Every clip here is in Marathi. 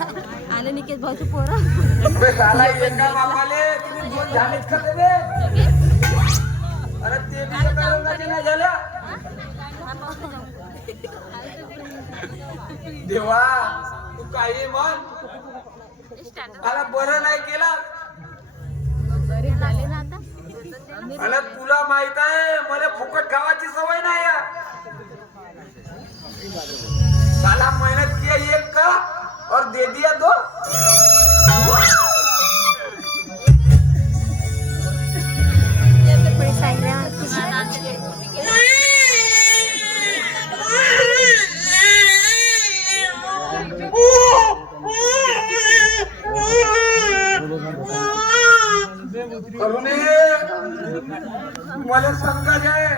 आले निकेश भाऊचे पोरं. अबे साला एका बापाले तुम्ही दोन झालेच का ते? अरे ते बी एका रंगाचे नाही झाल्या. देवा तू काही म्हण, मला बरं नाही केला. बरे झाले ना आता. अरे तुला माहित आहे मला फुकट खावाची सवय नाही आहे. साला मेहनत किया एक का और दे दिया दो. करुणे मला संकट आहे.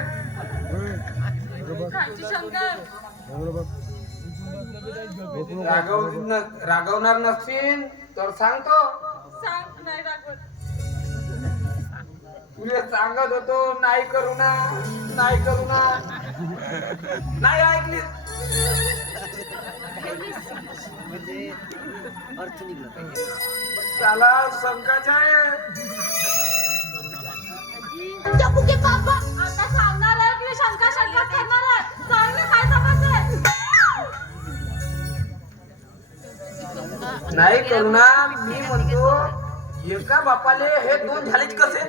रागवणार नसतील तर सांगतो. तुला सांगत होतो नाही करू ना, नाही करू ना, नाही ऐकली. साला संकट आहे. आता सांगणार आहे की शंका शंका करणार आहे. सांगणे काय समजते. नाही करू ना. मी म्हणतो एका बापाले हे दोन झालेच कसे?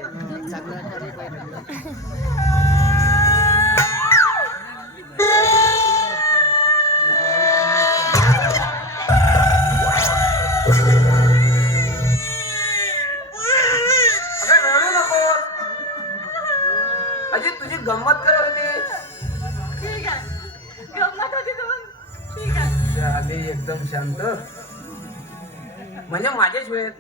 अजी तुझी गंमत करत होती. ठीक आहे, गंमत होती तुम्ही. ठीक आहे. आले एकदम शांत म्हणजे माझ्याच वेळेत.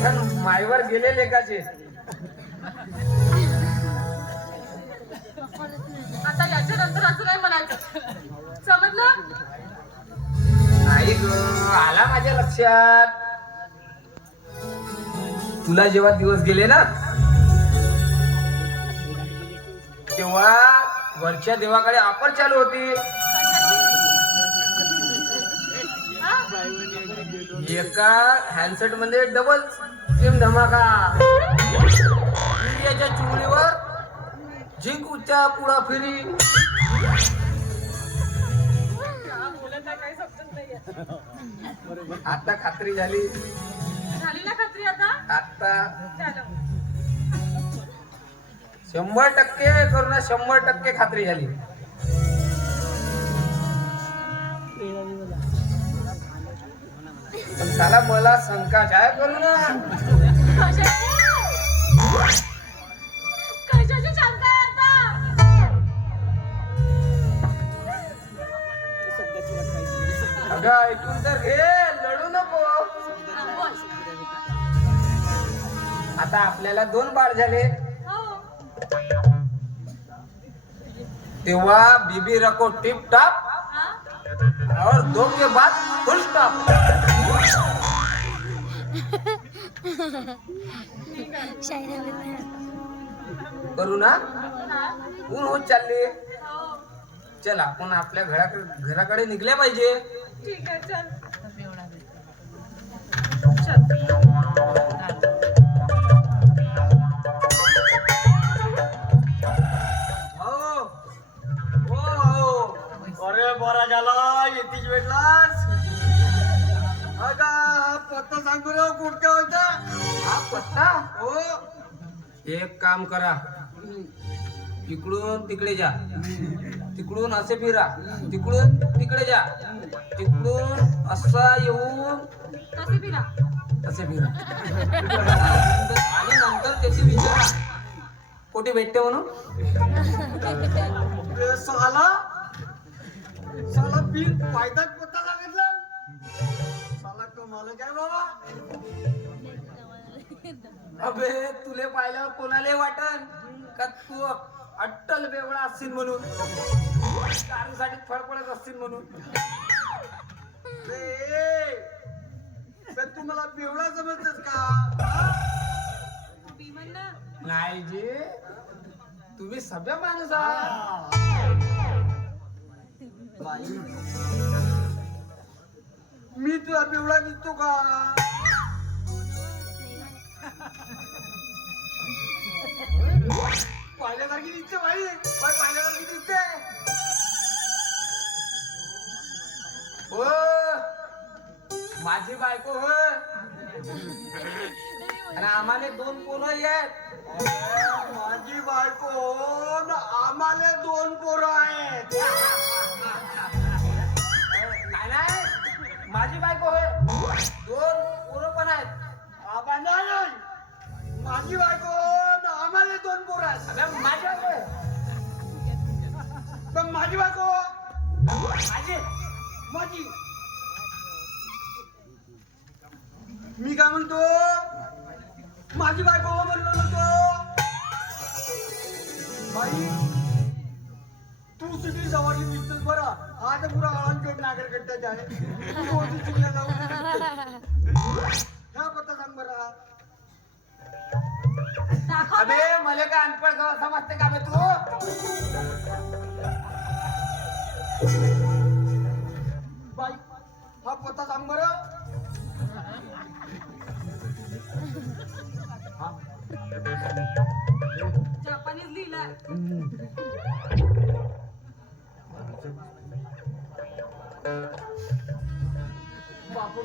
पण माईवर गेले लेकाचे. आता याच्या नंतर असं नाही म्हणायचं, समजलं? नाही ग, आला माझ्या लक्षात. तुला जेव्हा दिवस गेले ना तेव्हा वरच्या देवाकडे ऑफर चालू होती. एका हँडसेट मध्ये डबल सिम धमाका. इंडियाच्या चुंगलीवर झिंक उच्चा पुढा फिरी. आता खात्री झाली. झाली ना खात्री आता? आता झालं. 100% करू ना, 100% खात्री झाली. पण साला मला शंका काय करू ना. कशाची शंका आहे आता? अगं ऐकून तर घे, लढू नको. आता आपल्याला 2 बाळ झाले. तेव्हा बीबी रखो टिप टॉप और 2 के बाद फुल स्टॉप. करू ना. ऊन होत चालले. चल आपण आपल्या घराकडे निघल्या पाहिजे. ठीक आहे, चल. अरे बरा झाला येतीच भेटलास. अगा हा पत्ता सांगू रे कुठे होता. हा पत्ता हो. एक काम करा, इकडून तिकडे जा, तिकडून असे फिरा, तिकडून तिकडे जा, तिकडून असा येऊन कसे फिरा? असे फिरा. आणि नंतर त्याची विचारा कुठे भेटते म्हणून. साला साला बिन फायदाच पत्ता सांगितला. साला कमाल काय बाबा. अबे तुले पाहिल्यावर कोणाला वाटन का तू अट्टल बेवडा असशील म्हणून, साठी फळफळत असतील म्हणून. तू मला बेवडा समजतेस का? नाही जी, तुम्ही सभ्य माणूस आहात. बाई मी तुला पिवळा दिसतो का? पाहिल्यासारखी दिसते बाई, बाई पाहिल्यासारखी दिसते. हो माझी बायको हो. आणि आम्हाला 2 पोरं आहेत. माझी बायको न आम्हाला 2 पोरं आहेत. नाही नाही माझी बायको होय 2 पोरं पण आहेत. आबा नाही माझी बायको न आम्हाला 2 पोरं आहेत. अबे, माझी बायको आहे. पण माझी बायको माझी माझी मी काय म्हणतो माझी बायको म्हणलो नको. बाई तू सिटी सवारी दिसतोस बरा. हा तर पुरा अळणचोट नागरकट्ट्याचा आहे. तू कोणती सिटीला जाऊ ह्या पत्ता सांग बरा. दाखव अबे मला काय अनपढ समजते का बे तू? बाई हा पत्ता सांग बरं. जपानीज लिहिलाय. बापू